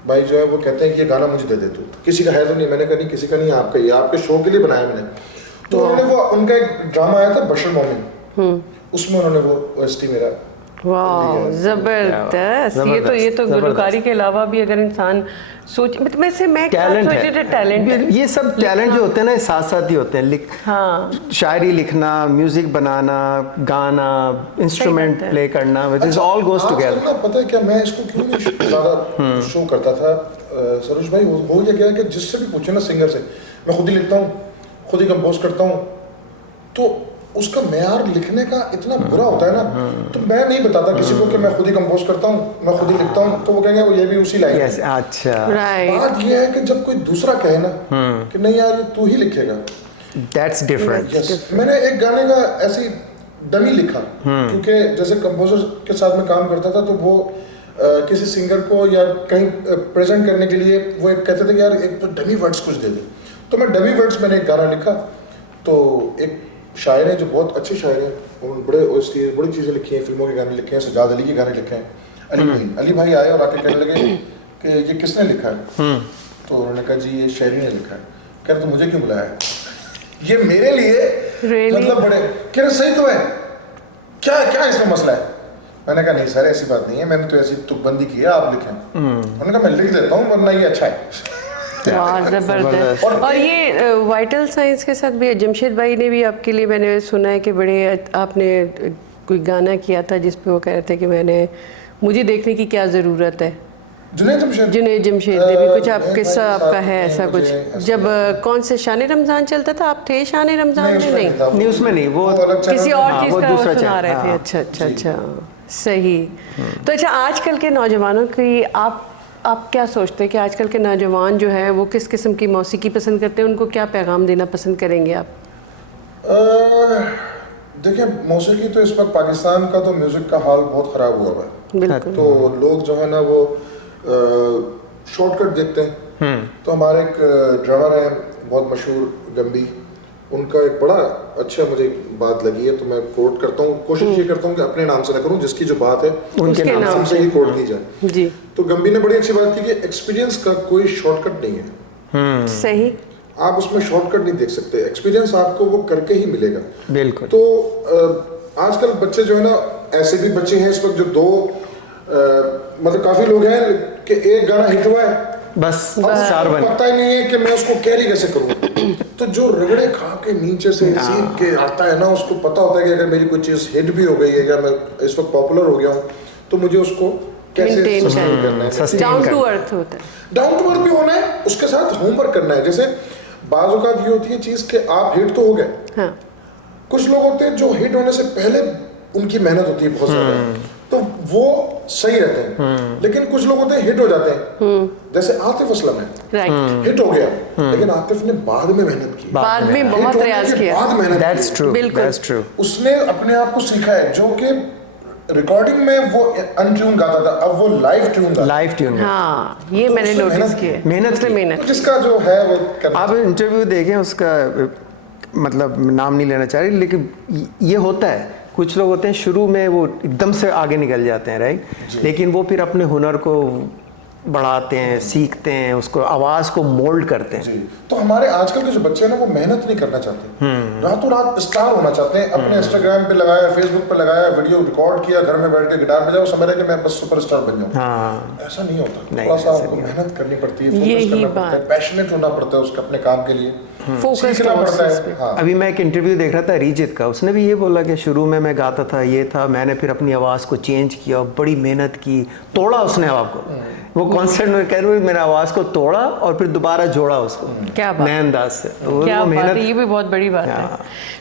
भाई जो है वो कहते हैं कि ये गाना मुझे दे दे तू। किसी का है तो नहीं। मैंने कहा नहीं, किसी का नहीं, आपका, ये आपके शो के लिए बनाया मैंने। तो उन्होंने वो, उनका एक ड्रामा आया था बशर मोमिन, उसमें उन्होंने वो OST मेरा। वाह, जबरदस्त। ये तो गुलकारी के अलावा भी अगर इंसान सोच, मतलब वैसे मैं टैलेंट सोचे थे, टैलेंट है। ये सब टैलेंट जो होते हैं ना, साथ साथ ही होते हैं। हाँ, शायरी लिखना, म्यूजिक बनाना, गाना, इंस्ट्रूमेंट प्ले करना, इट इज ऑल गोज आजकल टुगेदर। ना पता है क्या, मैं इसको क्यों नहीं ज़्यादा शो करता था सरोज भाई, हो ये क्या है कि जिससे भी पूछे ना सिंगर से, मैं खुद ही लिखता हूँ, खुद ही कंपोज करता हूँ, तो उसका मेयार लिखने का इतना बुरा होता है ना। तो मैं नहीं बताता किसी को कि मैं खुद ही कंपोज करता हूँ, मैं खुद ही लिखता हूँ, तो वो कहेंगे वो ये भी उसी लाइन यस, अच्छा, राइट। बात ये है कि जब कोई दूसरा कहे ना कि नहीं यार ये तू ही लिखेगा, दैट्स डिफरेंट। यस। मैंने एक गाने का ऐसी डमी लिखा, क्योंकि जैसे कंपोजर के साथ में काम करता था, तो वो किसी सिंगर को या कहीं प्रेजेंट करने के लिए वो एक कहते थे कि यार एक तो डमी वर्ड्स कुछ दे दे, तो मैं डमी वर्ड्स मैंने एक गाना लिखा। तो एक शायर है जो बहुत अच्छे शायर हैं, उन्होंने बड़ी चीज़ें लिखी हैं, फिल्मों के गाने लिखे हैं, सजाद अली के गाने लिखे हैं। अली भाई आए और आके कहने लगे कि ये किसने लिखा है? तो उन्होंने कहा जी ये शायरी ने लिखा है। कह रहे तो मुझे क्यों बुलाया है? ये मेरे लिए मतलब बड़े कह रहे सही तो है, क्या क्या इसमें मसला है? मैंने कहा नहीं सर ऐसी बात नहीं है, मैंने तो ऐसी तुकबंदी की है, आप लिखें। उन्होंने कहा मैं लिख देता हूँ वरना ये अच्छा है। वाह जबरदस्त। और ये वाइटल साइंस के साथ भी जमशेद भाई ने भी आपके लिए मैंने सुना है कि बड़े आपने कोई गाना किया था जिस पे वो कह रहे थे कि मुझे देखने की क्या ज़रूरत है। जुनैद जमशेद ने भी कुछ आप किस्सा आपका है ऐसा कुछ? जब कौन से शान रमज़ान चलता था, आप थे शान रमज़ान में? नहीं उसमें नहीं, वो किसी और चीज़ का दूसरा सुना रहे थे। अच्छा अच्छा अच्छा, सही। तो अच्छा आजकल के नौजवानों की आप क्या सोचते हैं कि आजकल के नौजवान जो है वो किस किस्म की मौसीकी पसंद करते हैं, उनको क्या पैगाम देना पसंद करेंगे आप? देखिए मौसीकी तो इस वक्त पाकिस्तान का तो म्यूज़िक का हाल बहुत ख़राब हुआ है। बिल्कुल। तो लोग जो है ना वो शॉर्टकट देखते हैं। तो हमारे एक ड्रामर हैं बहुत मशहूर गंबी, उनका एक बड़ा अच्छा मुझे बात लगी है, तो मैं कोट करता हूँ, कोशिश ये करता हूँ कि अपने नाम से ना करूँ, जिसकी जो बात है उनके नाम से ही कोट की जाए जी। तो गंबी ने बड़ी अच्छी बात की कि एक्सपीरियंस का कोई शॉर्टकट नहीं है। सही। आप उसमें शॉर्टकट नहीं देख सकते, एक्सपीरियंस आपको वो करके ही मिलेगा। बिल्कुल। तो आजकल बच्चे जो है ना, ऐसे भी बच्चे हैं इस वक्त जो दो मतलब काफी लोग हैं कि एक गाना हिट हुआ है बस 4 बने, पता ही नहीं है कि मैं उसको कैरी कैसे करूं। तो जो रगड़े खा के नीचे से सीख के आता है ना, उसको पता होता है कि अगर मेरी कोई चीज हिट भी हो गई है या मैं इस वक्त पॉपुलर हो गया हूं तो मुझे उसको कैसे सस्टेन करना है। डाउन टू अर्थ होता है, डाउन टू अर्थ भी होना है, उसके साथ होमवर्क करना है। जैसे बाज़ औक़ात ये होती है चीज कि आप हिट तो हो गए, हाँ। कुछ लोग होते हैं जो हिट होने से पहले उनकी मेहनत होती है बहुत ज्यादा, तो वो सही रहते हैं। लेकिन कुछ लोग होते हैं हिट हो जाते हैं, जैसे आतिफ असलम है, राइट, हिट हो गया लेकिन आतिफ ने बाद में मेहनत की, बाद में बहुत प्रयास किया, बाद मेहनत दैट्स ट्रू, बिल्कुल दैट्स ट्रू। उसने अपने आप को सीखा है, जो कि रिकॉर्डिंग में वो अनट्यून गाता था, अब वो लाइव ट्यून हाँ, ये मैंने नोटिस किया, मेहनत तो जिसका जो है वो करना। आप इंटरव्यू देखें उसका, मतलब नाम नहीं लेना चाह रही, लेकिन ये होता है, कुछ लोग होते हैं शुरू में वो एकदम से आगे निकल जाते हैं, राइट, लेकिन वो फिर अपने हुनर को बढ़ाते हैं, सीखते हैं, उसको आवाज़ को मोल्ड करते हैं। जी। तो हमारे आजकल के जो बच्चे हैं ना, वो मेहनत नहीं करना चाहते, रातों रात स्टार होना चाहते हैं। अपने इंस्टाग्राम पे लगाया, फेसबुक पे लगाया, वीडियो रिकॉर्ड किया, घर में बैठ के गिटार बजाओ, समझ रहे कि मैं बस सुपरस्टार बन जाऊं। हाँ, ऐसा नहीं होता, नहीं, थोड़ा सा ऐसा आपको नहीं मेहनत करनी पड़ती है, फोकस यही करना पड़ता है, बात। पैशनेट होना पड़ता है उसके अपने काम के लिए, फोकस सीखना पड़ता है। हाँ। अभी मैं एक इंटरव्यू देख रहा था अरिजीत का, उसने भी ये बोला कि शुरू में मैं गाता था, ये था, मैंने फिर अपनी आवाज़ को चेंज किया, बड़ी मेहनत की, तोड़ा उसने आवाज़ को, वो कॉन्सर्ट में कह रहे हो मेरे आवाज़ को तोड़ा और फिर दोबारा जोड़ा उसको, क्या बात, नए अंदाज से। तो क्या वो बात है, ये भी बहुत बड़ी बात है।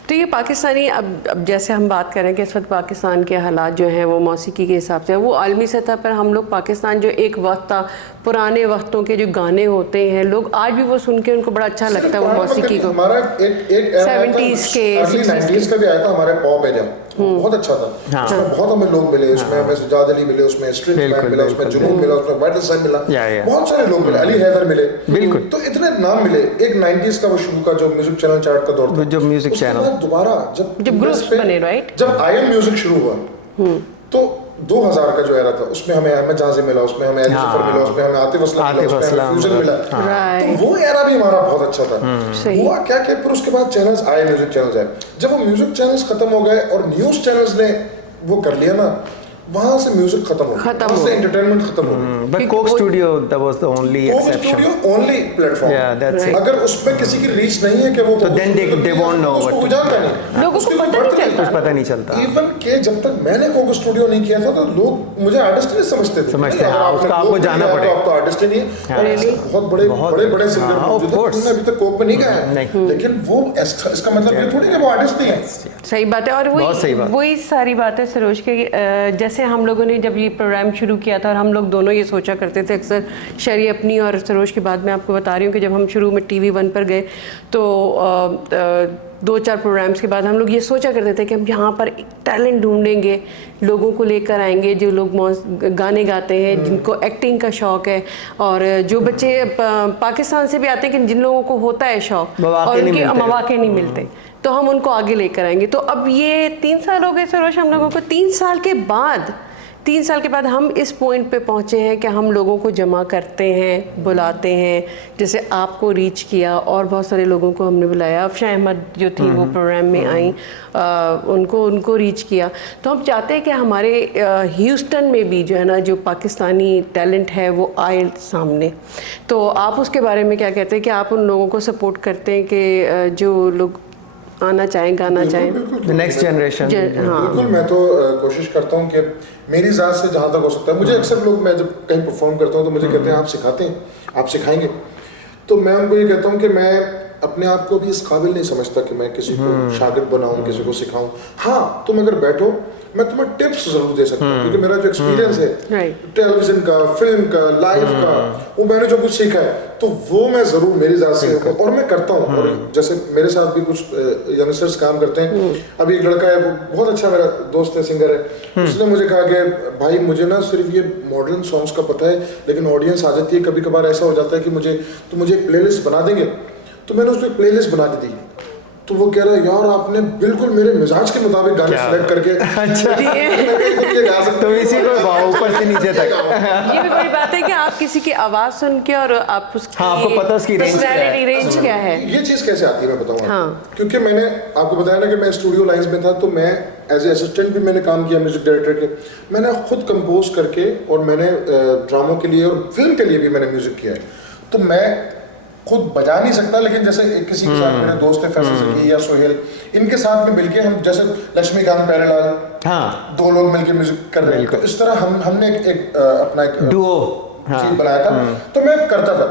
तो ये पाकिस्तानी, अब जैसे हम बात करें कि इस वक्त पाकिस्तान के हालात जो हैं वो मौसीकी के हिसाब से, वो आलमी सतह पर हम लोग पाकिस्तान जो एक वक्त था, पुराने वक्तों के जो गाने होते हैं, लोग आज भी वो सुन के उनको बड़ा अच्छा लगता है वो मौसीकी को। हमारा एक 70s के 90s का भी आया था हमारे पॉप एरिया, बहुत अच्छा था। उसमें बहुत हमें लोग मिले, उसमें हमें सजाद अली मिले, उसमें स्ट्रिंग बैंड मिला, उसमें जुनून मिला, उसमें वाइटल साहब मिला, बहुत सारे लोग मिले, अली हैदर मिले, बिल्कुल। तो इतने नाम मिले। एक 90s का वो शुरू का जो म्यूजिक चैनल चार्ट का दौर था, जो म्यूजिक चैनल दोबारा जब ग्रुप्स बने, राइट, जब आईएम म्यूजिक शुरू हुआ तो 2000 का जो एरा था, उसमें हमें अहमद जाज़ी मिला, उसमें हमें जफर मिला, उसमें हमें आतिफ असलम मिला, उसमें हमें फ्यूजन मिला। तो वो एरा भी हमारा बहुत अच्छा था। हुआ क्या कि फिर उसके बाद चैनल्स आए, म्यूजिक चैनल्स आए। जब वो म्यूजिक चैनल्स खत्म हो गए और न्यूज़ चैनल्स ने वो कर लिया ना, वहाँ से म्यूजिक खत्म हो गया, वहाँ से एंटरटेनमेंट खत्म हो गया। But Coke studio that was the only exception. Coke studio only platform, Yeah, that's it. अगर उसमें किसी की रीच नहीं है कि वो तो then they won't know what to do. लोगों को पता नहीं चलता, कुछ पता नहीं चलता। इवन के जब तक मैंने कोक स्टूडियो नहीं किया था तो लोग मुझे आर्टिस्ट नहीं समझते थे, हाँ, उसका आपको जाना पड़ेगा, आप तो आर्टिस्ट ही नहीं है। और ऐसे बहुत बड़े सिंगर मौजूद हैं जिन्होंने अभी तक कोक में नहीं गाया है, लेकिन वो इसका मतलब ये थोड़ी कि वो आर्टिस्ट नहीं है। सही बात है। और वही सारी बात है सरोज के, जैसे हम लोगों ने जब ये प्रोग्राम शुरू किया था और हम लोग दोनों ये सोचा करते थे अक्सर, शरी अपनी और सरोज की बात मैं आपको बता रही हूँ कि जब हम शुरू में TV1 पर गए तो 2-4 प्रोग्राम्स के बाद हम लोग ये सोचा करते थे कि हम यहाँ पर टैलेंट ढूंढेंगे, लोगों को लेकर आएंगे जो लोग गाने गाते हैं, जिनको एक्टिंग का शौक़ है, और जो बच्चे पाकिस्तान से भी आते हैं कि जिन लोगों को होता है शौक़ और उनके मौके नहीं मिलते, तो हम उनको आगे लेकर आएंगे। तो अब ये 3 साल हो गए सरोज हम लोगों को। 3 साल के बाद हम इस पॉइंट पे पहुँचे हैं कि हम लोगों को जमा करते हैं, बुलाते हैं। जैसे आपको रीच किया और बहुत सारे लोगों को हमने बुलाया। अफशा अहमद जो थी वो प्रोग्राम में आई, उनको रीच किया। तो हम चाहते हैं कि हमारे ह्यूस्टन में भी जो है ना, जो पाकिस्तानी टैलेंट है वो आए सामने। तो आप उसके बारे में क्या कहते हैं कि आप उन लोगों को सपोर्ट करते हैं कि जो लोग आना चाहें, गाना चाहें, नेक्स्ट जनरेशन? हाँ बिल्कुल, मैं तो कोशिश करता हूँ कि मेरी ज़ात से जहाँ तक हो सकता है। मुझे अक्सर लोग, मैं जब कहीं परफॉर्म करता हूँ तो मुझे कहते हैं आप सिखाते हैं, आप सिखाएंगे। तो मैं उनको ये कहता हूँ कि मैं अपने आप को भी इस काबिल नहीं समझता कि मैं किसी को शागिर्द बनाऊं, किसी को सिखाऊं। हाँ, तुम अगर बैठो मैं तुम्हें टिप्स जरूर दे सकता हूँ, क्योंकि मेरा जो एक्सपीरियंस है टेलीविजन का, फिल्म का, लाइव का, वो मैंने जो कुछ सीखा है तो वो मैं जरूर मेरी जात से और मैं करता हूँ। और जैसे मेरे साथ भी कुछ यंगस्टर्स काम करते हैं। अभी एक लड़का है, वो बहुत अच्छा मेरा दोस्त है, सिंगर है। उसने मुझे कहा कि भाई मुझे ना सिर्फ ये मॉडर्न सॉन्ग्स का पता है, लेकिन ऑडियंस आ जाती है, कभी कभार ऐसा हो जाता है कि मुझे एक प्लेलिस्ट बना देंगे। तो मैंने उसको एक प्लेलिस्ट बना दी थी। तो वो कह रहा है यार आपने बिल्कुल मेरे मिजाज के मुताबिक गाने सिलेक्ट करके तो इसी को ऊपर से नीचे तक। ये भी बड़ी बात है कि आप किसी की आवाज सुन के और आप उसकी, हाँ, आपको पता उसकी रेंज क्या है। ये चीज़ कैसे आती है मैं बताऊंगा। हाँ। क्योंकि मैंने आपको बताया ना कि मैं स्टूडियो लाइंस में था, तो मैं एज ए असिस्टेंट भी मैंने काम किया म्यूजिक डायरेक्टर के। मैंने खुद कंपोज करके और मैंने ड्रामों के लिए और फिल्म के लिए भी मैंने म्यूजिक किया है। तो मैं खुद बजा नहीं सकता, लेकिन जैसे किसी के साथ मेरे दोस्त है फैसल सकी या सोहेल, इनके साथ में मिलके हम, जैसे लक्ष्मीकांत प्यारेलाल, हाँ, 2 लोग मिलके म्यूजिक कर रहे हैं, तो इस तरह हमने एक अपना एक डुओ चीज बनाया था। तो मैं करता था।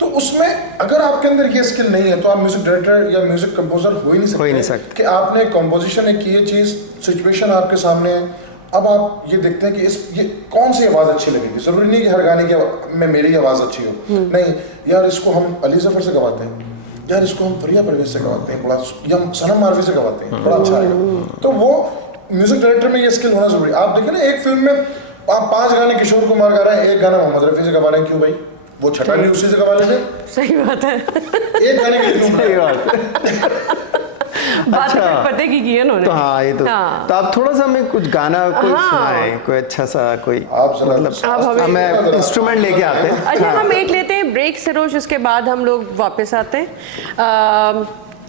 तो उसमें अगर आपके अंदर ये स्किल नहीं है तो आप म्यूजिक डायरेक्टर या म्यूजिक कंपोजर हो ही नहीं सकते। कि आपने कंपोजिशन की ये चीज, सिचुएशन आपके सामने है, अब आप ये देखते हैं कि ये कौन सी आवाज़ अच्छी लगेगी। ज़रूरी नहीं कि हर गाने में मेरी आवाज़ अच्छी हो, नहीं यार इसको हम अली जफ़र से गवाते हैं, यार इसको हम फरिया परवेज से गवाते हैं, बड़ा, या सनम मारवी से गवाते हैं, बड़ा अच्छा है। तो वो म्यूजिक डायरेक्टर में ये स्किल होना जरूरी। आप देखें ना, एक फिल्म में आप 5 गाने किशोर कुमार गा रहे हैं, 1 गाना मोहम्मद रफ़ी से गवा रहे हैं, क्यों भाई? वो छठा भी उसी से गवा लेते। सही बात है। एक गाने की सही बात। अच्छा, पते की है उन्होंने। तो हाँ, ये तो हाँ। तो आप थोड़ा सा हमें कुछ गाना कोई सुनाएं, कोई अच्छा सा, कोई मतलब हमें इंस्ट्रूमेंट लेके आते हैं। अच्छा, हम एक लेते हैं ब्रेक सरोज, उसके बाद हम लोग वापस आते हैं।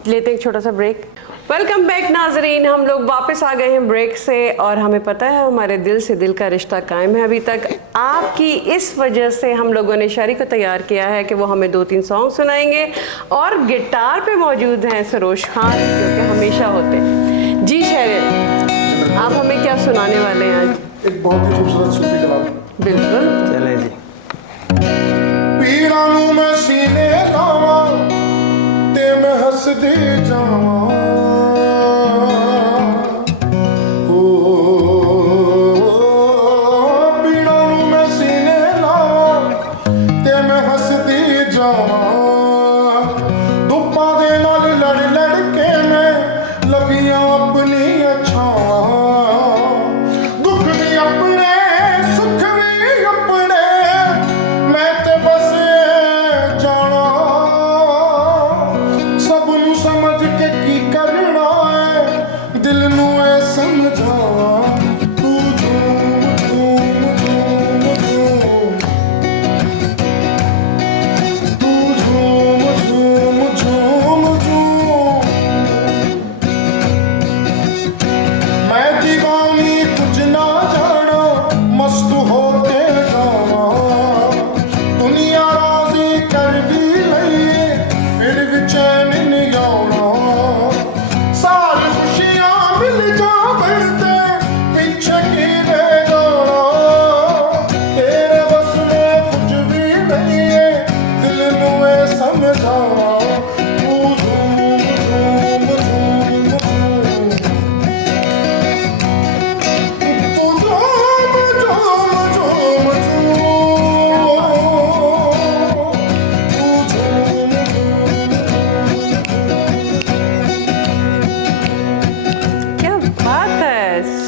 लेते हैं एक छोटा सा ब्रेक। वेलकम बैक नाजरीन, हम लोग वापस आ गए हैं ब्रेक से, और हमें पता है हमारे दिल से दिल का रिश्ता कायम है अभी तक। आपकी इस वजह से हम लोगों ने शायरी को तैयार किया है कि वो हमें 2-3 सॉन्ग सुनाएंगे, और गिटार पे मौजूद हैं सरोज खान, जो कि हमेशा होते हैं। जी शायरी, आप हमें क्या सुनाने वाले हैं आज? एक बहुत ही खूबसूरत सूफी कलाम। बिल्कुल, चले जी। पीरां नूं मैं सीने लावां ते मैं हसदे जावां, मैं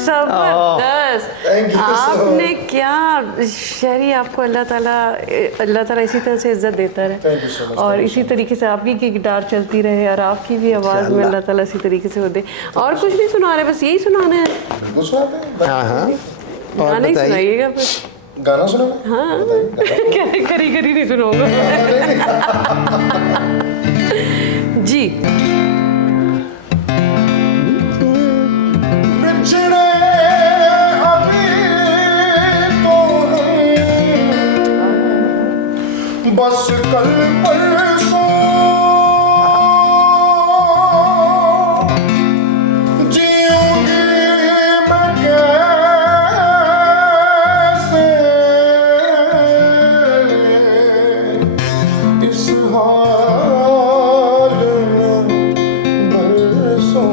जबरदस्त। Thank you so आपने क्या शहरी, आपको अल्लाह ताला इसी तरह से इज्जत देता रहे Thank you so much, और thank you इसी तरीके से आपकी की गिटार चलती रहे और आपकी भी आवाज़ में अल्लाह ताला इसी तरीके से हो दे। और कुछ नहीं सुना रहे, बस यही सुनाना है, बिल्कुल सुनाते हैं। हाँ हाँ। और गाना ही बताइए। सुनाइएगा बस। गाना सुनाना? हाँ बताइए, करी नहीं सुनाऊंगा जी। बिछड़े अभी तो हम, बस कल परसों जीऊंगी मैं कैसे इस हाल में बरसों।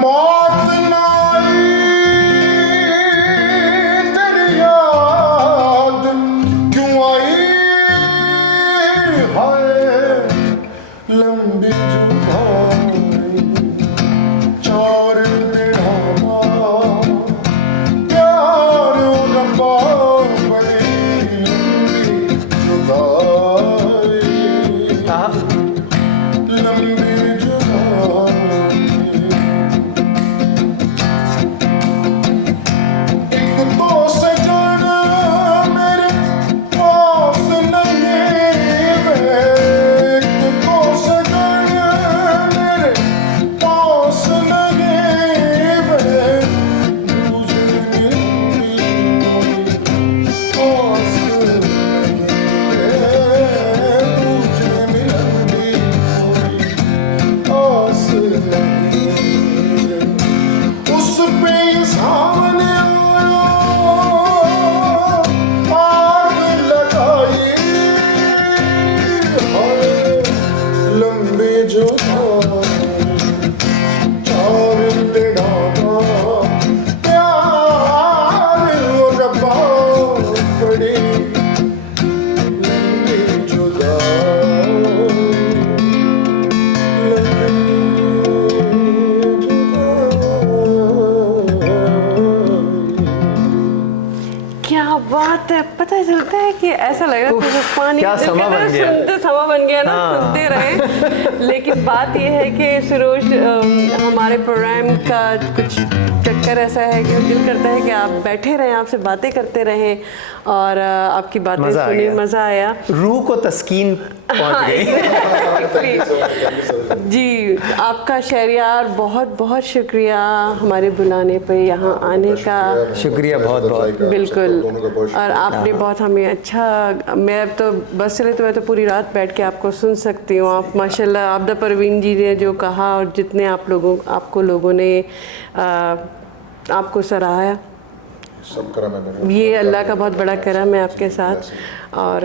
मौत नाई तेरी याद क्यों आई, हाय लंबी जुदाई चार दिहाना प्यार रब्बा बड़ी लंबी जुदाई, लंबी जुदाई। एक तो सजन मेरे पास नहीं वे, एक तो सजन मेरे पास नहीं वे, दूसरी पास नहीं वे, दूसरी मिलनी आस नहीं। उस पे सामने आग लगाई, हाय लंबी जुदाई चार दिहाना प्यार रब्बा बड़ी लंबी जुदाई, लंबी जुदाई। क्या बात है, पता चलता है कि ऐसा लग रहा है कि पानी क्या दिल समा कहता है, बन गया। सुनते समा बन गया ना, हाँ। सुनते रहे। लेकिन बात यह है कि सरोज, हमारे प्रोग्राम का कुछ चक्कर ऐसा है कि दिल करता है कि आप बैठे रहें, आपसे बातें करते रहें और आपकी बातें मज़ा आ सुनी, गया। मज़ा आया रूह को तस्कीन पहुंच गई। जी। आपका शहरियार बहुत बहुत शुक्रिया हमारे बुलाने पे यहाँ आने का। शुक्रिया बहुत बहुत। बिल्कुल। और आपने बहुत हमें अच्छा, मैं तो बस चले तो मैं तो पूरी रात बैठ के आपको सुन सकती हूँ। आप माशाल्लाह, आबदा परवीन जी ने जो कहा और जितने आपको लोगों ने आपको सराहा, सब करम है, ये अल्लाह का बहुत बड़ा करम है आपके साथ। और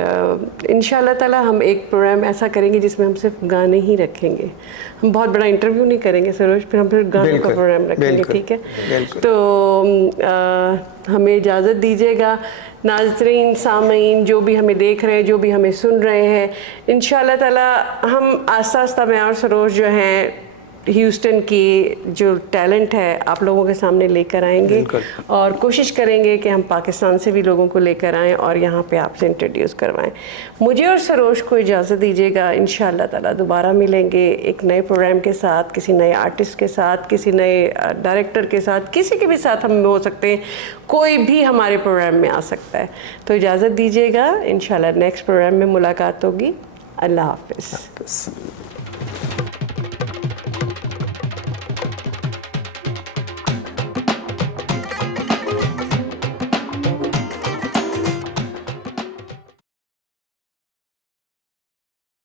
इंशाल्लाह ताला हम एक प्रोग्राम ऐसा करेंगे जिसमें हम सिर्फ गाने ही रखेंगे, हम बहुत बड़ा इंटरव्यू नहीं करेंगे सरोज, फिर हम गानों का बिल्कुल, प्रोग्राम रखेंगे, बिल्कुल, ठीक है? बिल्कुल। तो हमें इजाज़त दीजिएगा। नाज़रीन, सामीन, जो भी हमें देख रहे हैं, जो भी हमें सुन रहे हैं, इंशाल्लाह ताला हम आस्ता आस्ता मैं और सरोज जो हैं ह्यूस्टन की जो टैलेंट है आप लोगों के सामने लेकर आएंगे और कोशिश करेंगे कि हम पाकिस्तान से भी लोगों को लेकर आएं और यहाँ पे आपसे इंट्रोड्यूस करवाएं। मुझे और सरोज को इजाज़त दीजिएगा। इंशाल्लाह ताला दोबारा मिलेंगे एक नए प्रोग्राम के साथ, किसी नए आर्टिस्ट के साथ, किसी नए डायरेक्टर के साथ, किसी के भी साथ हम हो सकते हैं, कोई भी हमारे प्रोग्राम में आ सकता है। तो इजाज़त दीजिएगा, इंशाल्लाह नेक्स्ट प्रोग्राम में मुलाकात होगी। अल्लाह हाफ़िज़।